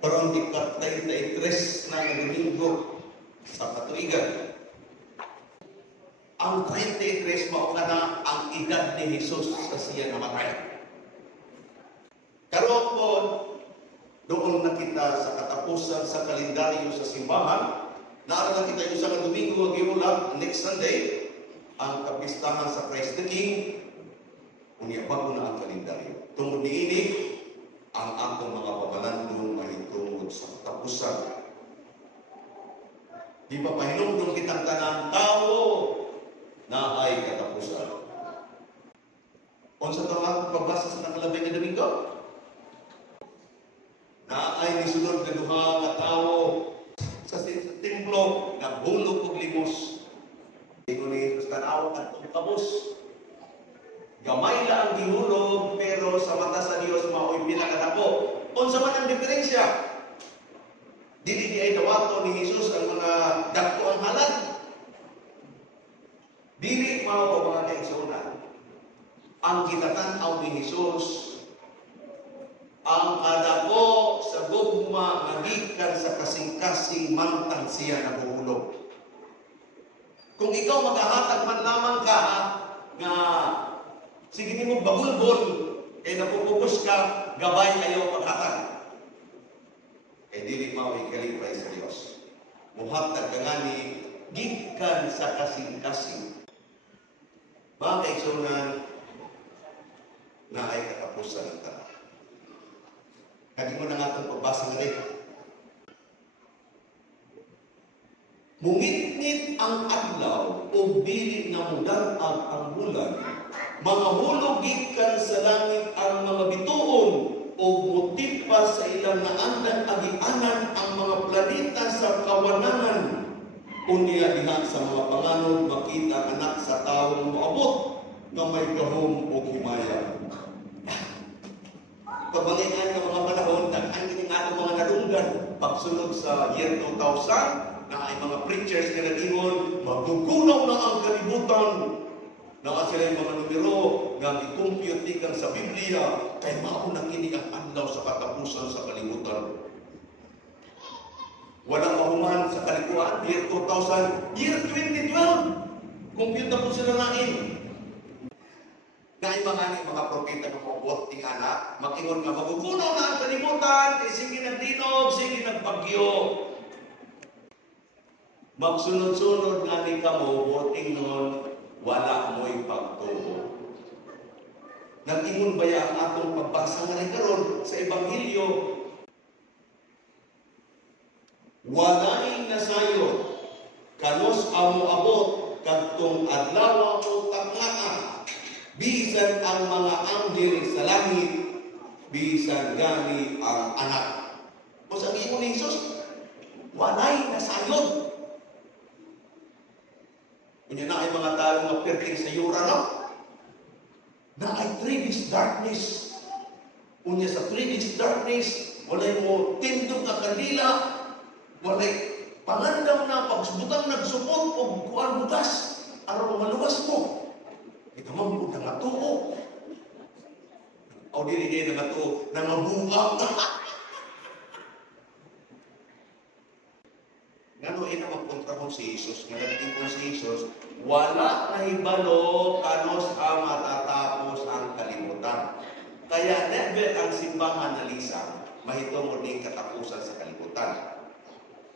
Karon ika-33 na Domingo sa katuigan. Ang 33 mao kana ang edad ni Jesus sa siya namatay. Karon po doon na kita sa katapusan sa kalendaryo sa simbahan. Naara na kita yung sa Domingo mag-iulap next Sunday ang kapistahan sa Christ the King. Unya bago na ang kalendaryo. Tungod niini ang atong mga pamanandong mahitungod sa katapusan. Di ba pahinumdum kitang tanang tao na ay katapusan? Unsa to ang pagbasa sa nakalabay nga Domingo? Na ay nisulod na duha nga tawo sa templo na bulog og limos. Ingon ni Jesus tanaw atong kabus. Gamay lang ang gihulog pero sa mata sa Dios mao'y pinakadako. Unsa man ang diferensya? Dili di ay dawato ni Jesus ang mga dako ang halad. Dili mao mga kaigsuonan. Ang kinatan-aw ni Jesus ang kadako sa gugma magikan sa kasing-kasing mantang siya nabuhulog. Kung ikaw maghahatag man lamang ka nga sige nimo bagulbol kay napupukus ka gabay ayaw paghatag. Kay dili mao ikalipay sa Dios. Muhatag ka ngani gikan sa kasing-kasing. Mga kaigsuonan na ay katapusan ng tanan. Kadi mo na nga itong pagbasa na rin. Mungit-ngit ang adlaw o dili na mudarag ang bulan, mga hulugikan sa langit ang mga bituon o mutipa sa ilang naandan agianan ang mga planeta sa kawanangan. Unya diha sa mga panganod makita anak sa taong moabot na may gahom o himaya. Kabangingan ng mga panahon, nag-angin nga mga nadunggan. Pagsunod sa year 2000, na ay mga preachers na nag-ingon, magugunaw na ang kalibutan. Na sila yung mga numero na i-compute ikan sa Biblia, kay maunang ini ang adlaw sa katapusan sa kalibutan. Walang mahuman sa kalikuan, year 2000, year 2012. Compute na po sila nain. Na mga propeta ng mabuot ting anak, makingon nga magugunaw na ang kalibutan, sige nagdinog, sige nagbagyo. Magsunod-sunod nga ni kamo, boting nun, wala mo'y pagtuo. Nag-ingon ba ang atong pagbasa nga rin karon sa Ebanghelyo? Walay nasayo, kanos amo abot, kadtong adlaw o taknaa, bisan ang mga anghel sa langit, bisan gani ang anak. O sabihin mo ni Jesus, walay nasayod. Kunya na ay mga tao nga perting sa yura, no? Na ay 3 days darkness. Kunya sa 3 days darkness, walay mo tindog nga kandila, walay pangandam na pagsubutang nagsupot o kuan bugas, aron maluwas mo. Ito mo na nga tuo. O dili na nga tuo, na mabuang. Ngano ina magkontrahon si Jesus, nga nagtingkon si Jesus, wala na hibalo kanos ang matatapos ang kalibutan. Kaya never ang simbahan na lisa, mahitungod ning katapusan sa kalibutan.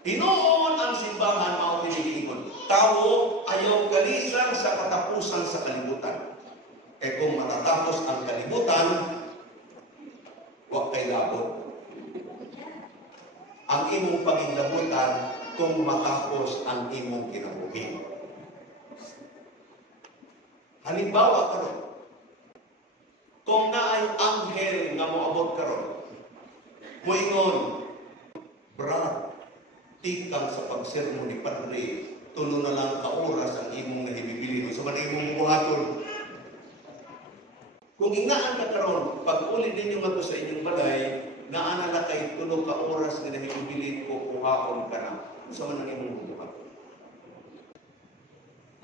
Tinuon ang simbahan mao kiniingon, tao ayaw kalisang sa katapusan sa kalibutan. Eh kung matatapos ang kalibutan, huwag kay labot. Ang imong pagiglabutan kung matapos ang imong kinabuhi. Halimbawa karon, kung naay anghel nga moabot karon, moingon, Brad, tikang sa pagsermon ni Padre, tulo na lang ka oras ang imong nahibibili sa man imong buhaton. Kung ingaan ka karon, pag uli ninyo nga sa inyong balay, naana na kay tulo ka oras nga nahibibili ko kuhaon ka na sa man imong buhaton.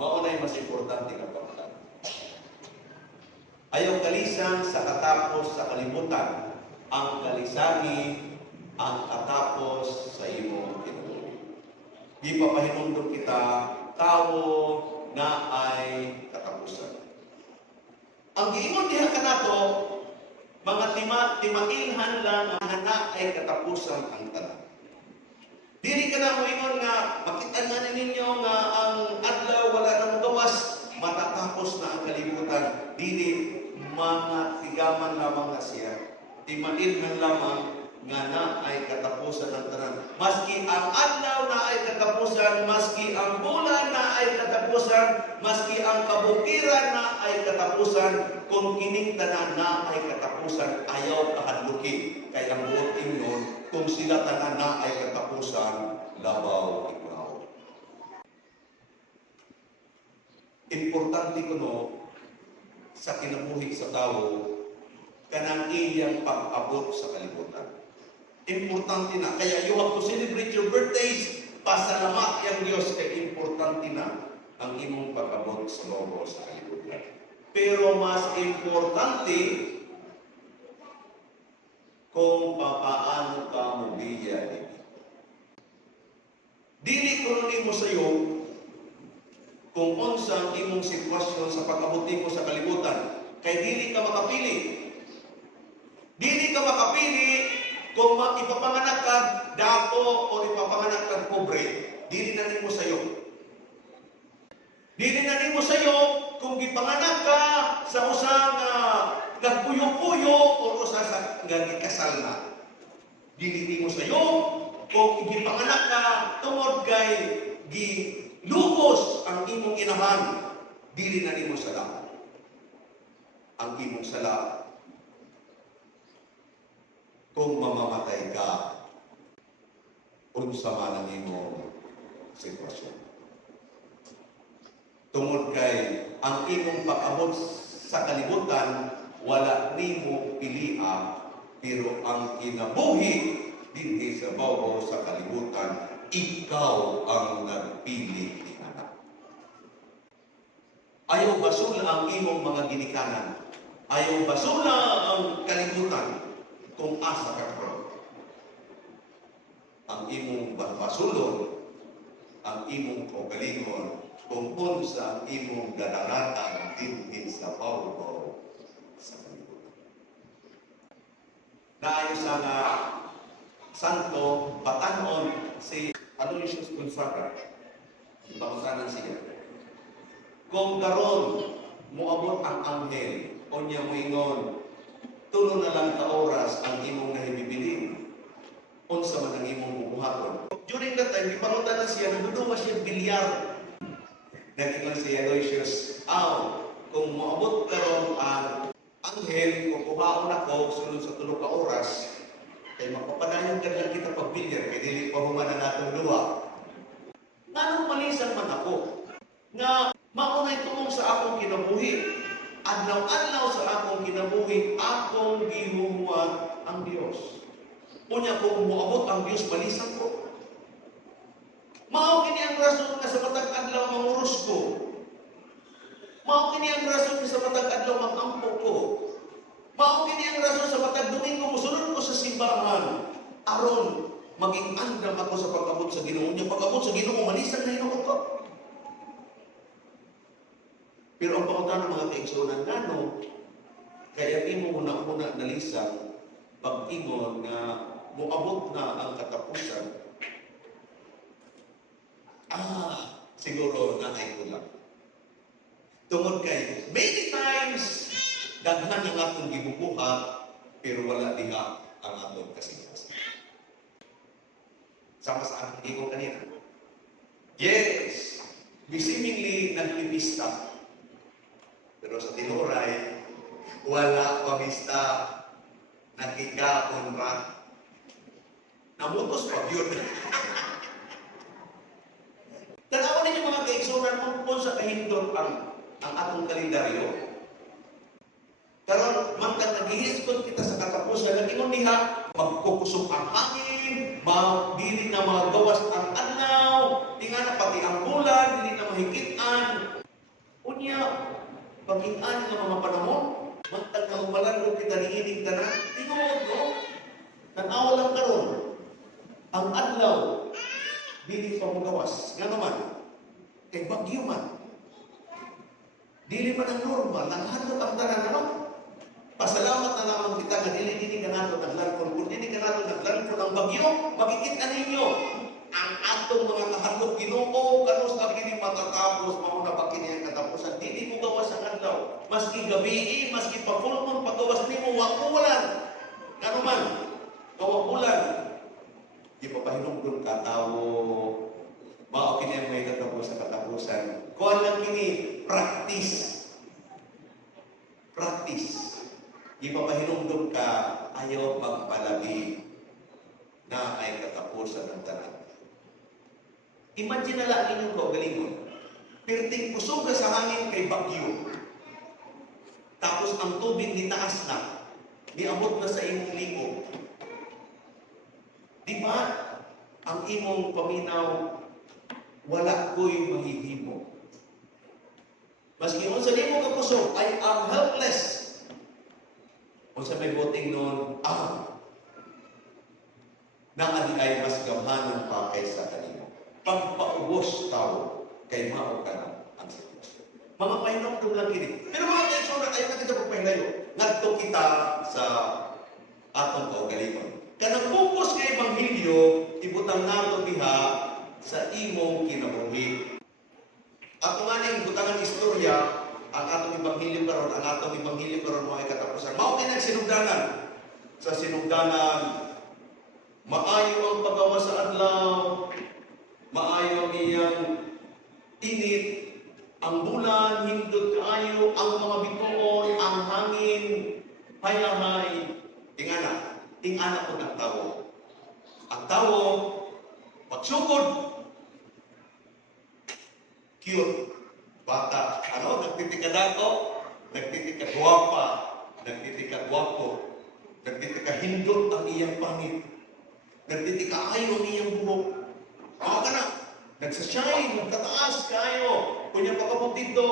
Mao na mas importante nga pagkat. Ayaw kalisan sa katapos sa kalibutan, ang kalisani ang katapos sa imong kinabuhi. Di pa pahinumdum kita, tao na ay katapusan. Ang giingon diha kanato, mga timailhan lang ang na ay katapusan ang tanan. Dili ka na moingon nga, makita nga ninyo nga ang adlaw wala nang gawas, matatapos na ang kalibutan. Dili, mga tigaman lamang na siya. Timailhan lamang nga na ay katapusan ng tanan. Maski ang adlaw na ay katapusan, maski ang bulan na ay katapusan, maski ang kabukiran na ay katapusan, kung kining tanan na ay katapusan, ayaw kahadluki. Kaya ang buot ingon, kung sila tanan na ay katapusan, labaw ikaw. Importante ko no, sa kinabuhi sa tao, kanang iyang pag-abot sa kalibutan. Importante na. Kaya you have to celebrate your birthdays. Pasalamat yang Diyos kay importante na ang imong pag-abot sa lobo sa kalibutan. Pero mas importante kung paano ka mobilya. Dili ko nun mo sa iyo kung unsa ang imong sitwasyon sa pag-abot mo sa kalibutan. Kay dili ka makapili. Dili ka makapili kung ipapanganak ka dapo o ipapanganak ka pobre. Dili na nimo sa iyo. Dili na nimo sa iyo kung gipanganak ka sa usang nagpuyo-puyo o usa sa gikasal na. Dili nimo sa iyo kung gipanganak ka tungod kay gilugos ang imong inahan. Dili na nimo sala. Ang imong sala kung mamamatay ka, unsa man ang imong sitwasyon. Tungod kay ang imong pag-abot sa kalibutan, wala nimo pilia, pero ang kinabuhi dinhi sa bawo sa kalibutan, ikaw ang nagpili ni anak. Ayaw basula ang imong mga ginikanan. Ayaw basula ang kalibutan. Kung asa ka karon, ang imong basulon, ang imong kaugalingon, kung unsa ang imong dadaratan dinhi sa bawo sa kalibutan. Naayo sa santo batanon si Aloysius Gonzaga, bangsanan siya. Kung karon moabot ang anghel, unya moingon, tulo na lang ka oras ang imong nahibibilin. Unsa man ang imong bubuhaton. During that time, ipangutan na siya, nagduduma siya bilyar. Nag-ingon si Aloysius, kung maabot karon ang anghel, kukuhaon ako sunod sa tulo ka oras, kay mapapadayon ka lang kita pagbilyar, kay dili pa human ang atong duwa. Nganong malisan man ako, nga maunay tumong sa akong kinabuhi, adlaw-adlaw sa akong kinabuhi, akong gihuhuwag ang Diyos. Unya kung moabot ang Diyos, balisan ko. Mao kini ang rason nga sa matag adlaw manguros ko. Mao kini ang rason nga sa matag adlaw mangampo ko. Mao kini ang rason sa matag Domingo mosulod ko sa simbahan aron maging andam ako sa pag-abot sa Ginoo. Unya pag-abot sa Ginoo, malisan na hinuot ko. Pero ang pangutan ng mga kaigsunan gano, kaya imo una-una nalisang pag-ingon nga moabot na ang katapusan. Siguro na ay kulang. Tungod kay, many times, daghan ang atong gibubuhat, pero wala diha ang atong kasingkasan. Sama sa aking ingon kanina. Yes, we seemingly nagpipista. Pero sa tinuray, wala pamista, nagkikaon ra. Namutos pa yun. Tanawan ninyo mga kaigsunan kung sa kahindot ang atong kalendaryo. Karon mangkang naghihiskot kita sa katapusan, nag-ingon niya, magkukusok ang hangin, dili na magawas ang adlaw, di nga na pati ang bulan, dili na mahikitan. Unya, pag-ian nga mga panahon, mangkang nahumalan ko kita niinig tanan, tinuod no? Tanawa lang karon. Ang adlaw, dili pa mo gawas. Nga naman, kay bagyo man. Dili man ang normal, nanghadlok ang tanan, ano? Pasalamat na naman kita nga dili ka nato naglalkon. Kung dili ka nato naglalkon ang bagyo, makikita ninyo ang atong mga kahadlok Ginoo kanos ang kini matatapos mao na ba kini ang katapusan. Dili mo gawas ang adlaw. Maski gabi, maski pa full moon pagawas nimo wakulan. Ngano man, kawakulan. Di pa pahinungdon ka tawo. Mao kini ang may katapos sa katapusan. Kuan lang kini practice. Practice. Di pa pahinungdon ka ayaw magpalabi na ay katapusan ng tanan. Imagine na lang inyong kaugalingon. Perting kusog ka sa hangin kay bagyo. Tapos ang tubig nitaas na. Niabot na sa imong libo. Di ba? Ang imong paminaw, wala ko'y mahihimo. Maski kung sa limo ka kusog, I am helpless. Kung sa may boting noon, naadi ay mas gamhanan pa kaysa kanino. Pagpaubos tao, kay mao ka na ang sitwasyon. Mga pahinong lang kini. Pero mga kaisura, ayaw na kita pagpahilayo. Nagto kita sa atong kaugalingon. Kanang focus kay Ebanghelyo, ibutang nato diha sa imong kinabuhi. Ato nga ning butangan istorya, ang atong Ebanghelyo karon, ang atong Ebanghelyo karon mo ay katapusan. Mao kini sinugdanan. Sa sinugdanan, maayo ang paggawa sa adlaw, maayo ang iyang init, ang bulan, hindot kaayo, ang mga bituon, ang hangin, hayahay, tingana po ng tao. Ang tao, pagsugod, cute, bata, nagtitikadako, nagtitikagwapa, nagtitikagwapo, nagtitikahindot ang iyang pangit, nagtitikaayo ang iyang buhok. Ako ka na, nagsashine, nagtataas kayo, kunya pagkabot dito,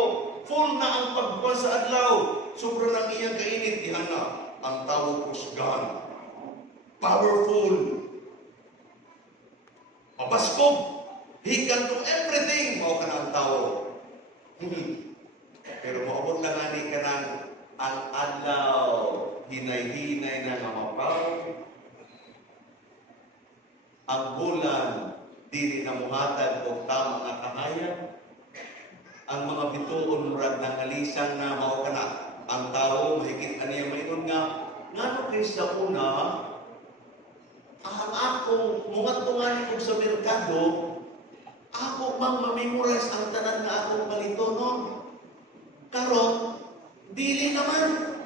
full na ang pagbuwan sa adlaw, sobrang ang iyang kainit, ihana, ang tao kusgan, powerful, mabaskog, he can do everything, mao ka na ang tao. Pero maabot na nga ni ka ng ang adlaw, hinay-hinay na namapaw, ang bulan, dili na muhatag o tama nga kahayag, ang mga bituon murag ng alisang na mao ka na, ang tao, mahigit na niya maingon nga, ngano kay sa una, ang akong mungat-tunganin ko sa merkado, ako mang mamemorize ang tanan nga akong palitonon. Karon, dili naman.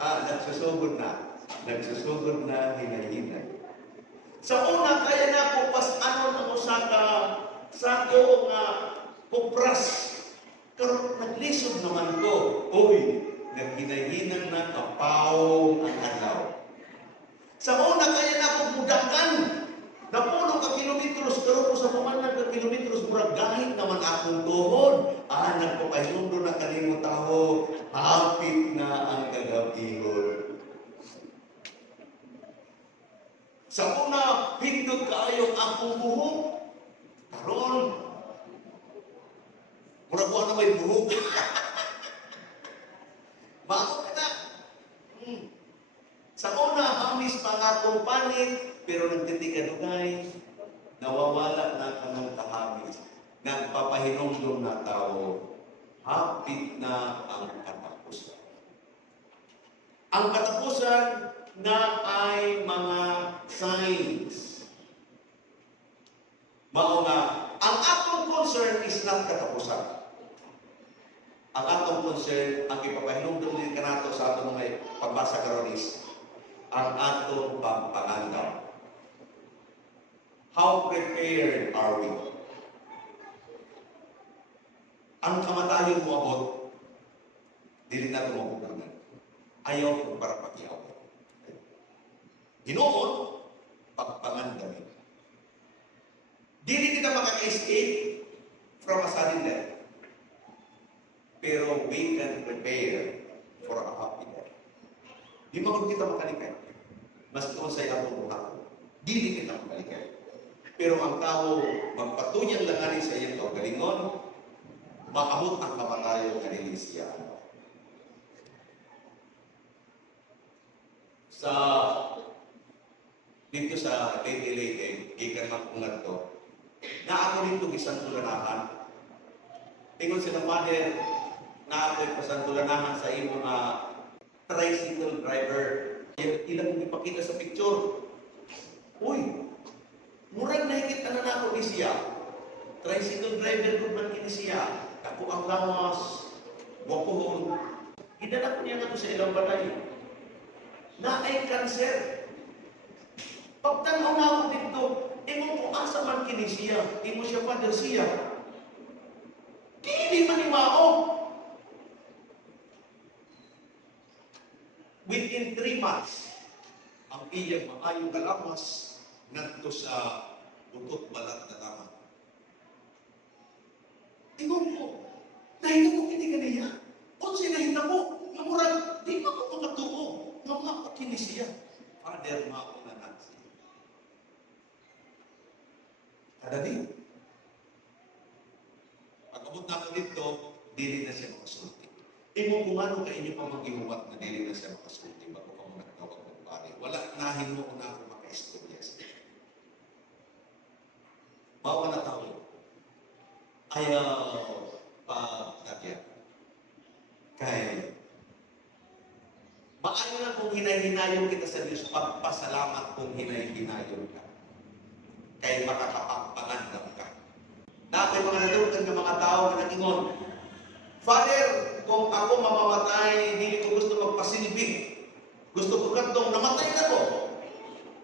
Nagsusugod na, hinay-hinay. Sa una, kaya na ako pas-anon ang usaka sa ako nga kupras. Karon, naglisod naman ko. Uy, naghinay-hinang na kapaw ang adlaw. Sa una, kaya na ako mudakan. Napuno ka kilometros, karon ko sa pumanan ka kilometros, murag gahit naman akong tuhod. Nagpapahinundo na kanimo taho, hapit na ang kagabihon. Sa una, hindot kaayo akong buhok. Karon, murag na may buhok. Bago ka na. Sa una, hamis pa nga akong panit, pero nagtitikadugay, nawawala na ka ng kahamis. Nagpapahinumdum na tao, hapit na ang katapusan. Ang katapusan na ay mga signs. Mao nga, ang atong concern is not katapusan. Ang atong concern, ang ipapahinumdum din ka nato sa atong mga pagbasa karon is ang atong pagpangandaw. How prepared are we? Ang kamatayon mo abot, dili na ito mabubunan. Ayaw kung para pakiyaw. Ginoon, pagpangandamin. Dili kita makaka-escape from a sudden death. Pero we can prepare for a happy death. Di magod kita makalikay. Mas kung sa'yo ang buhay, dili kita makalikay. Pero ang tao magpatunyang langanin sa iyang kaugalingon, makamot ang kamatayo nga dili siya. Sa dito sa Leyte, gikan man kung ngadto, na ako dito isang tulanahan. Ingon sila, Father, na ako'y pasantulanahan sa imo nga tricycle driver. Ilang ipakita sa picture. Uy, murag nahigit na ako ni siya. Tricycle driver ko man kini siya. Ako ang lawas, wapuhon. Gidala ko niya nga sa ilang balay. Na ay cancer. Pagtanaw na ako dito, imo ko asa man kini siya. Imo siya Father siya. Kini manimao. Within 3 months, ang iyang maayong kalamas ngadto sa utot balat na tama. Ingon ko, nahita ko kini kaniya. Kung sinahita ko, mamurag, di ba ko makatuo? Nga mga kini siya. Father, mao na nansi. Kada din. Pag-abot na ako dito, dili na siya makasulti. Imo kung ano ka inyo pa mag-ihuwat na dili na siya makasulti bago pa mo nagtawag ng pare. Wala nahin mo na ako maka-istorya siya. Bawa na tao. Ayaw pa-tagyan. Kaya, maayo na kung hinay-hinayon kita sa Diyos, pagpasalamat kung hinay-hinayon ka. Kaya makakapagpangandam ka. Dapat mga nadutan ng mga tao na nag-ingon, Father, kung ako mamamatay, hindi ko gusto magpasilbi. Gusto ko katong namatay na ko.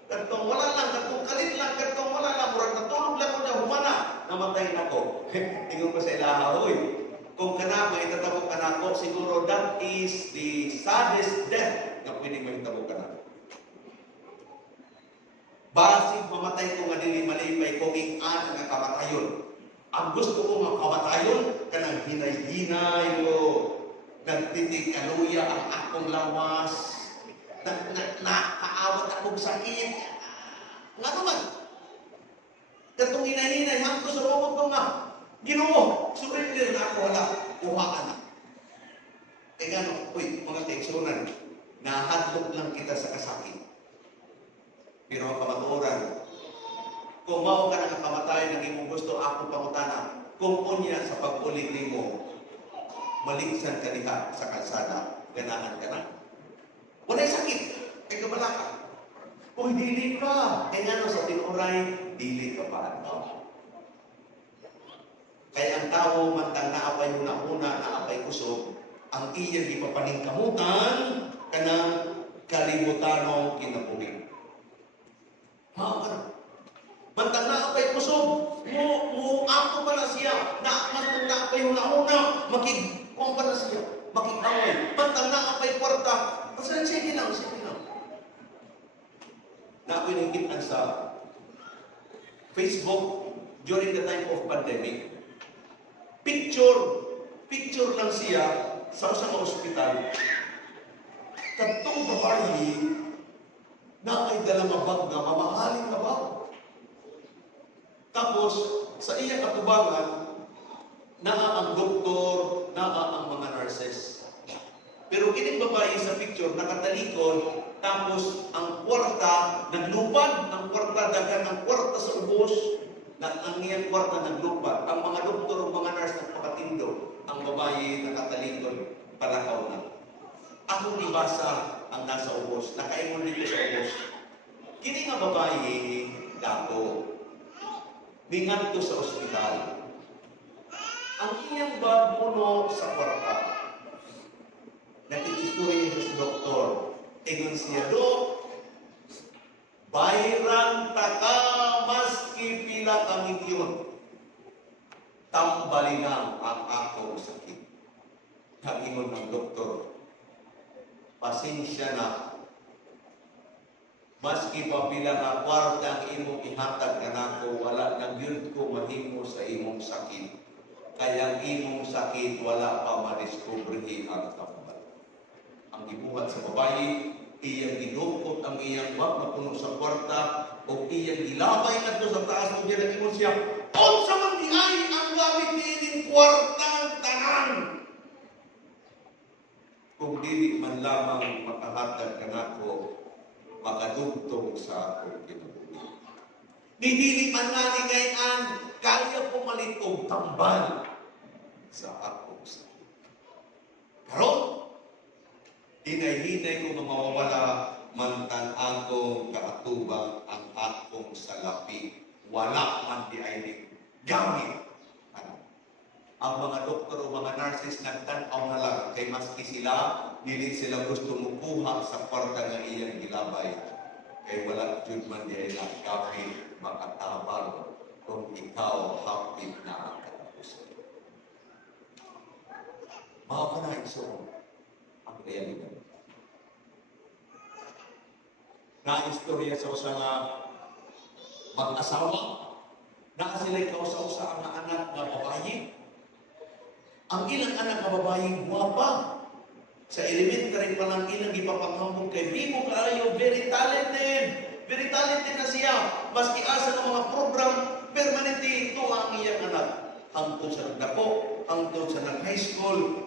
Katong wala lang, katong kalit lang, katong wala lang, murag natulog lang ko na humana, namatay na ko. Tingnan ko sa ilaha, hoy. Kung kanako, itatabo kanako, siguro that is the saddest death na pwedeng mahitabo kanako. Basig mamatay ko nga dili malipay kung ang nga kamatayon. Ang gusto ko nga kamatayon, kanang hinay-hinay mo, nagtitikaluya ang akong lawas, nakaawat akong sakit. Nga naman, katong hinay-hinay, hangko sa robot ko nga, Ginoo, surrender na ako, wala, kuhaan na. E gano, uy, mga teksonan, nahadlok lang kita sa kasakit. Pero ang kamatuoran, kung mao ka nakakamatayan ng imong gusto, ako pangutana, kung unya sa pag-ulit mo, maligsan ka diha sa kalsada, ganahan ka na. Wala'y sakit, kay kabala ka. Uy, dili ka. Kaya nga no, sa tinuray, dili ka pa. Kaya ang tao, mantang naapay mo na una, naapay kusog, ang iyang ipapaningkamutan, kanang kalimutanong kinabuhi. Mao ka na. Mantang naapay kusog, ako pala siya, naapay mo na una, makikong pala siya, makikaway. Mantang naapay kwarta, sige lang. Na ako'y nanggitan sa Facebook during the time of pandemic. Picture lang siya sa isang ospital. Katong babae na ay dalang bag na mamahaling na bag. Tapos, sa iyang katubangan, naa ang doktor, naa ang mga nurses. Pero kining babae sa picture, nakatalikod, tapos ang kwarta naglupad, ang kwarta dagan ang kwarta sa ubos, ang iyang kwarta naglupad. Ang mga doktor o mga nurse nagpakatindo, ang babae nakatalikod, palakaw na. Ako ibasa ang nasa ubos, nakaingon dito sa ubos. Kini nga babae, dato, binganto sa ospital. Ang iyang babuno sa kwarta, nakikisuri niya sa doktor. Ingon siya, Dok, bayrang taka maski pila kami yun. Tambalinang ang akong sakit. Ingon ng doktor, pasensya na. Maski pa pila nga kwartang imong ihatag ka nako, wala nang yun ko mahimo sa imong sakit. Kaya imong sakit wala pa madiskubrihi ang tambal. Ang gibuhat sa babae, iyang ginukot ang iyang bag na puno sa kwarta, o iyang gilabay na sa taas ng diyan nag-ingon siya, unsa man di ay ang gamit niining kwartang tanan. Kung dili man lamang makahatag ka nako, makadugtong sa akong kinabuhi. Di dili man nani ngayon, kaya pumalit og tambal sa akong sakit. Karon, hinay-hinay ko mawawala mantan akong kaatubang ang akong salapi. Wala man di ay gamit. Ang mga doktor o mga nurses nagtanaw na lang kay maski sila, dili sila gusto mukuha sa kwarta nga iyang gilabay. Kay wala jud man di ay gamit makatabang kung ikaw hapit na ang katapusan. Mga panaiso ang realidad. Na-istorya sa usa nga mag-asawa, na sila'y kausa-usa ang anak nga babayi. Ang ilang anak nga babayi, guwapa. Sa elementary pa lang ilang ipapanghambog kay Bibo kaayo, very talented. Very talented na siya. Maski asa ng mga program, permanente ito ang iyang anak. Hangtod sa nagdako, hangtod sa nag-high school,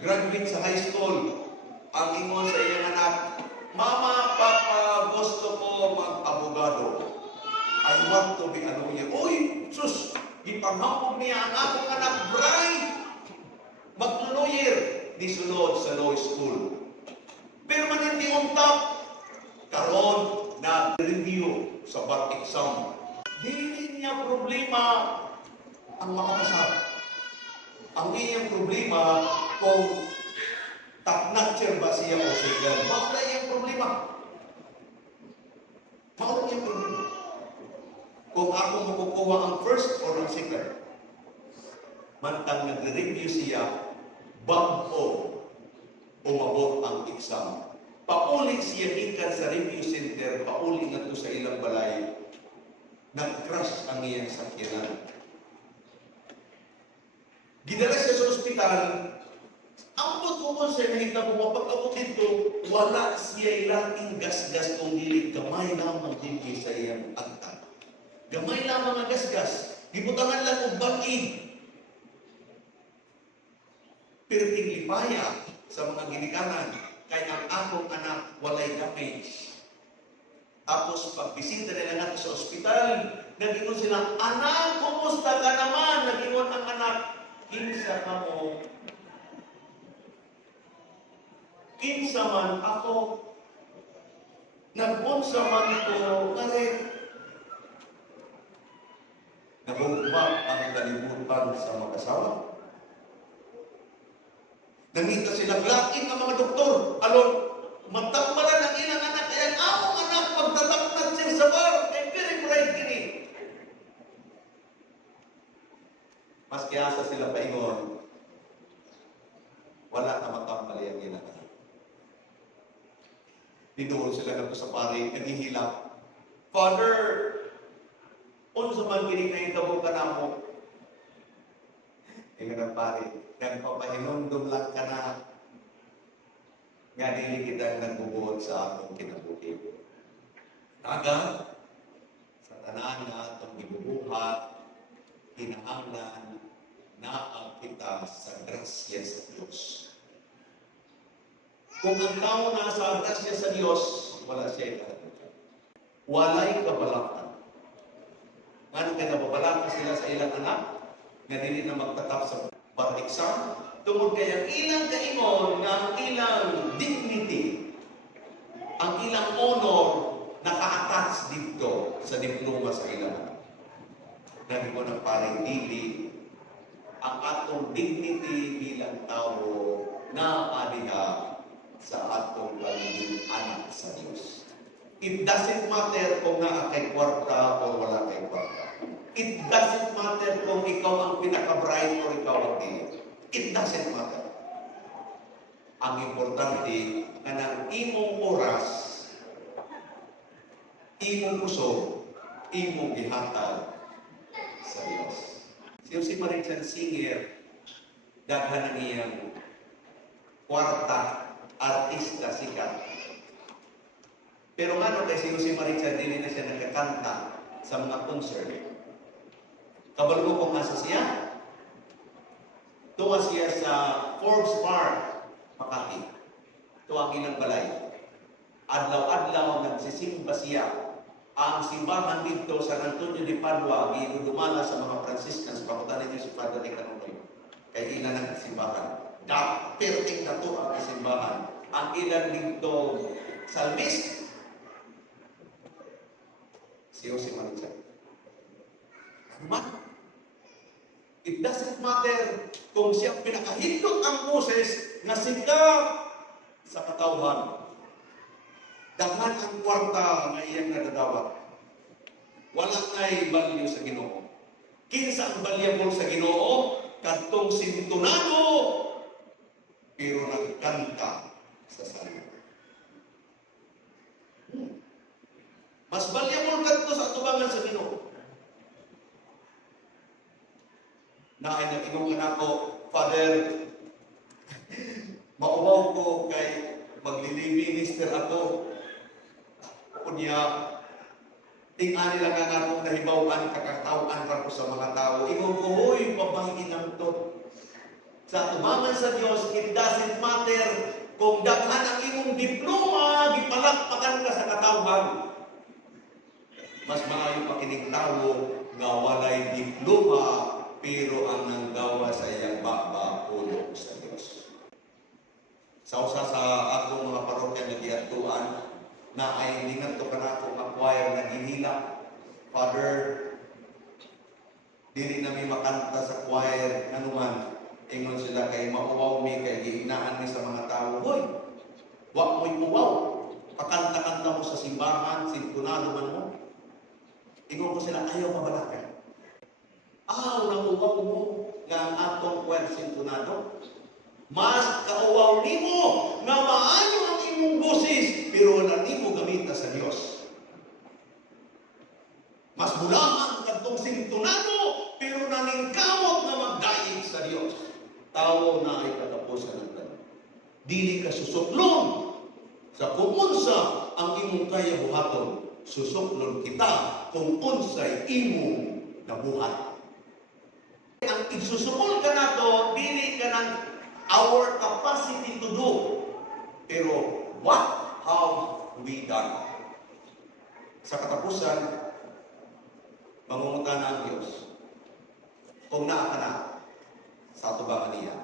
graduate sa high school, ang ingon sa iyang anak, Mama, Papa, gusto ko mag-abogado. I want to be a lawyer. Uy, sus, ipanghambog niya ang akong anak, Brian, mag-lawyer, di sunod sa law school. Permanente on top, karon nag-review sa bar exam. Dili niya problema ang makapasar. Ang iyang problema kung top-notcher ba siya o second. Mauna iyang problema. Mauna iyang problema. Kung ako makukuha ang first or ang second, mantang nagre-review siya, bago umabot ang exam. Pauli siya ikan sa review center, pauli na to sa ilang balay, nag-crash ang iyang sakyanan. Gidala siya sa ospital, ang pagkukon siya nakita mo, pag-abot dito, wala siya ilang gas-gas kung dili gamay lamang din sa iyang agtang. Gamay lamang ang gas-gas. Gibutangan lang og bag-ig. Perting lipaya sa mga ginikanan, kaya ang akong anak walay damage. Tapos pagbisita nila natin sa ospital, nag-ingon sila, anak, kumusta ka naman? Nag-ingon ang anak, kinsa ka mo? Kinsa man ako? Nag-unsa man ko? Kare, nabugma ang kalibutan sa mag-asawa. Nangita sila glaking ang mga doktor. Alon, magtakbaran ang ilang anak. Kaya ang akong anak magtataknan siya sa bar. Ay, very bright kini. Mas kiyasa sila paingon, wala na matambali ang ilang anak. Dinuhol sila nato sa pari, naghihilap. Father, unsa man kini kay tabog ka namo? Ingon ang pari, nagpapahinundom lang ka na nga dili kitang nagbubuhod sa akong kinabuhi. Taga, sa tanan nga atong gibubuhat, kinahanglan na ang kita sa grasya sa Diyos. Kung ang tao nasa grasya sa Diyos, wala siya ikatapusan. Walay kabalakan. Ano kaya nababalaka sila sa ilang anak? Nga dili na magtatap sa bar exam, tungod kaya ilang kaingon nga ang ilang dignity, ang ilang honor naka-attach dito sa diploma sa ilang. Naging ko ng parang dili, ang atong dignity bilang tao na adiha sa atong pagiging anak sa Diyos. It doesn't matter kung naa kay kwarta o wala kay kwarta. It doesn't matter kung ikaw ang pinaka-bright o ikaw ang dili. It doesn't matter. Ang importante na ng imong oras, imong puso, imong gihatag sa Diyos. Si Marian Singer, daghan ang iyang kwarta artista sikat. Pero ano kay si Jose Maricha, dili na siya nagkakanta sa mga concert. Kabalo mo kung asa siya? Tuwa siya sa Forbes Park, Makati. Tuwa ang balay. Adlaw-adlaw nagsisimba siya. Ang simbahan dito sa San Antonio de Padua, ginudumala sa mga Franciscans, pakutan nito si Padre de Canonoy. Kaya ilan ang simbahan. Perting na to ang simbahan. Ang ilan dito salmist, si Jose Maricha. It doesn't matter kung siya pinakahindot ang Moses na sikat sa katawhan. Daghan ang kwarta nga iyang nadadawat. Wala na'y value sa Ginoo. Kinsa ang valuable sa Ginoo? Kadtong sintunado, pero nagkanta sa salmo. Mas valuable kadto sa atubangan sa Ginoo. Na ay nag-inong ako, Father, maubaw ko kay maglili minister ako. Kunya, ting-ani lang ang akong nahibawan, kakatawaan ra ko sa mga tao. Ingon ko, huy, pabangin ang to. Sa tumangan sa Diyos, it doesn't matter kung daghan ang imong diploma, gipalakpakan ka sa katawhan. Mas maayo pa kining tawo nga walay diploma, pero ang nanggawa sa iyang baba ulo sa Diyos. Sa usa sa akong mga parokya nga giadtuan, na ay hindi nga ito ka na akong acquire na ginila. Father, dili na may makanta sa choir, anuman, ingon sila kay mauwaw mi, kay giinaan mi sa mga tao. Hoy, wak mo'y uwaw. Pakanta-kanta mo sa simbahan, sintunado man mo. Ingon ko sila, ayaw mabalakan. Nauwaw mo nga ang atong choir sintunado. Mas kauwaw nimo nga maayo ang imong boses, pero wala nimo gamita sa Dios. Mas bulangan kadtong sintunado, pero naningkamot na magdaig sa Dios. Tawo na ay katapusan ng tanan. Dili ka susuklon sa kung unsa ang imong kaya buhaton. Susuklon kita kung unsay imong nabuhat. Ang igsusukol ka nato, dili ka ng our capacity to do. Pero what have we done? Sa katapusan, mangungutan ang Diyos. Kung naa ka na sa atubangan niya,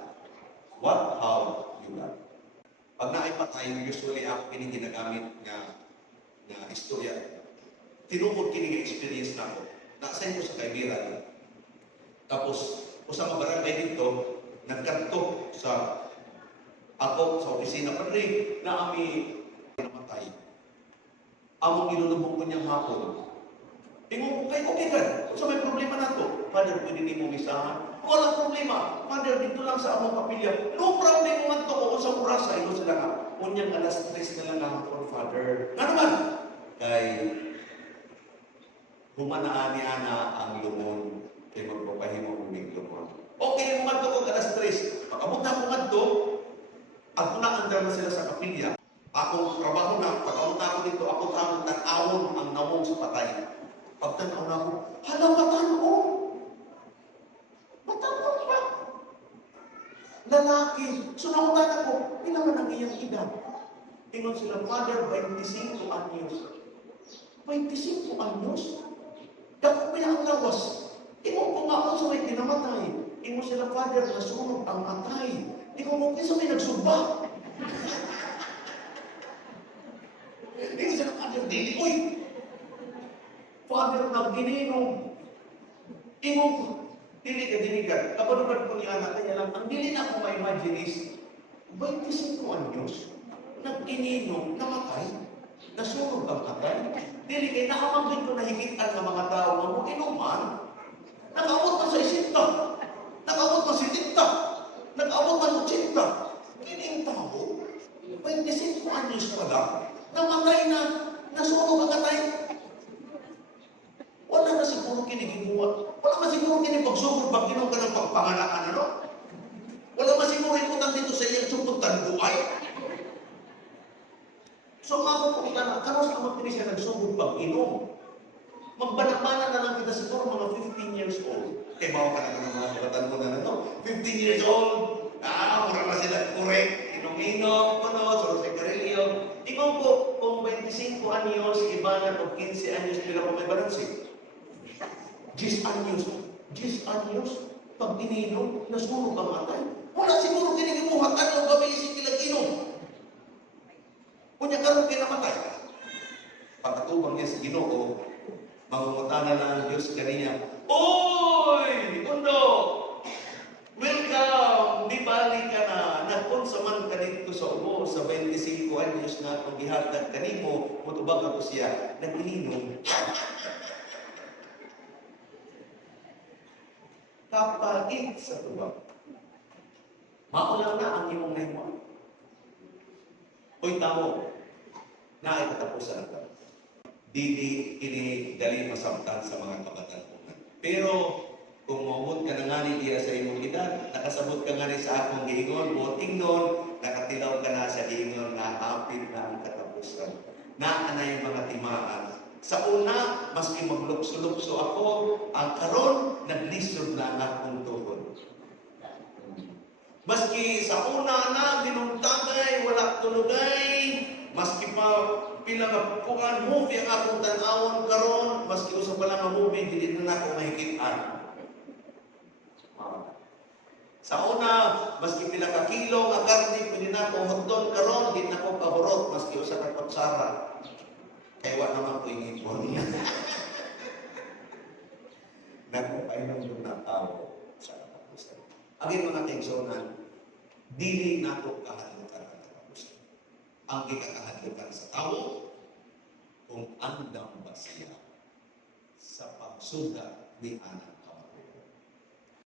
what have you done? Pag naipatay, usually ako kini ginagamit nga istorya. Tinukod kini experience na ako. Nakasayin ko sa kaibiran. Tapos, usang barangay dito, nagkanto sa ako sa opisina, Padre, na kami namatay. Among ilulubog ko niyang hapon. Tingnan ko, okay ka. Kung sa may problema na to, Father, pwede di mo misahan? Walang problema. Father, dito lang sa among kapilya. No problem mo man to kung sa kurasa. Ino sila ka. Unyang alas 3 na lang hapon, Father. Nga naman? Kay humanaan ni Ana ang lumon. Kaya magpapahimo kong may lumon. Okay, umanto ko alas 3. Pagkamunta ko manto, ako na andar na sila sa kapilya. Akong trabaho na, pagkamunta ko dito, ako tamang tan-awon ang namong sa patay. Pagtanaw na ako, hala, matanaw! Matanaw ba? Lalaki. So nakutan ako, ilan ang iyang edad? Ingon sila, Father, 25 anyos. 25 anyos? Dapat pa ang lawas. Ingon ko nga ako sa may kinamatay. Ingon sila, Father, nasunog ang atay. Ingon ko, kisa may nagsumba. Ingon sila, Father, dili, uy! Father, nag-ininom. Ingon ko, dili ka. Kapanukan ko ni anak, kaya lang, ang dili na ako ma-imagine is, 25 anyos, nag-ininom, namatay, nasunog ang atay. Dili kayo, nakamagin ko nahigitan ng mga tao na mo inuman. Nag-abot man sa 60. Nag-abot man sa 70. Nag-abot man sa 80. Kining tao, 25 anyos pa lang, namatay na, nasunog ang atay. Wala na siguro kinigimuha. Wala man siguro kinipagsugod pag ginong ka ng pagpangalaan, ano? Wala man siguro iputan dito sa iyang supuntan buhay. So ako po kita na, karos naman din siya nagsugod pag-inom. Magbanakbanan na lang kita siguro mga 15 years old. Kaya bawa ka na ng mga kabatan mo na 15 years old, mura na sila correct, inom-inom, solo sa karilyo. Ikaw po, kung 25 anyos, ibanan o 15 anyos, pila po may balansi. 10 anyos, pag ininom, nasunog ang matay. Wala siguro kinikimuhat, ano gabi isip ilang inom. Kunya karon kinamatay. Pagkatubang niya sa Ginoo, mangungutana na ang Diyos kaniya, Oy! Undo! Welcome! Di balik ka na. Nagpunsaman ka dito sa ubo sa 25 anyos na akong gihatag kanimo, mutubag ako siya, nag-inom. Kapagit sa tubag. Maulang na ang imong nahimon. Hoy tamo, na ikatapusan ka. Dili kini dali masabtan sa mga kabatanunan. Pero kung maabot ka na nga ni diya sa imong edad, nakasabot ka nga ni sa akong giingon, o tingnon, nakatilaw ka na sa giingon na hapit na ang katapusan. Na yung mga timaan. Sa una, maski maglukso-lukso ako, ang karon naglisod na ang akong tuhod. Maski sa una na, binuntagay, wala tulugay, maski pa pinagapukan movie ang akong tanawon karon, maski usa pa lang ang movie, hindi na ako mahikitaan. Sa una, maski pinakakilo ang karne, pwede na ako hotdog karon, hindi na ako kahurot, maski usa ka kutsara. Kaya wala naman ko ingipon. Nagpapainom doon na tao sa katapusan. Agin mga tingsonan, dili na ito kahadlukan ang katapusan. Ang ikakahadlukan sa tao, kung andam ba siya sa pagsuda ni anak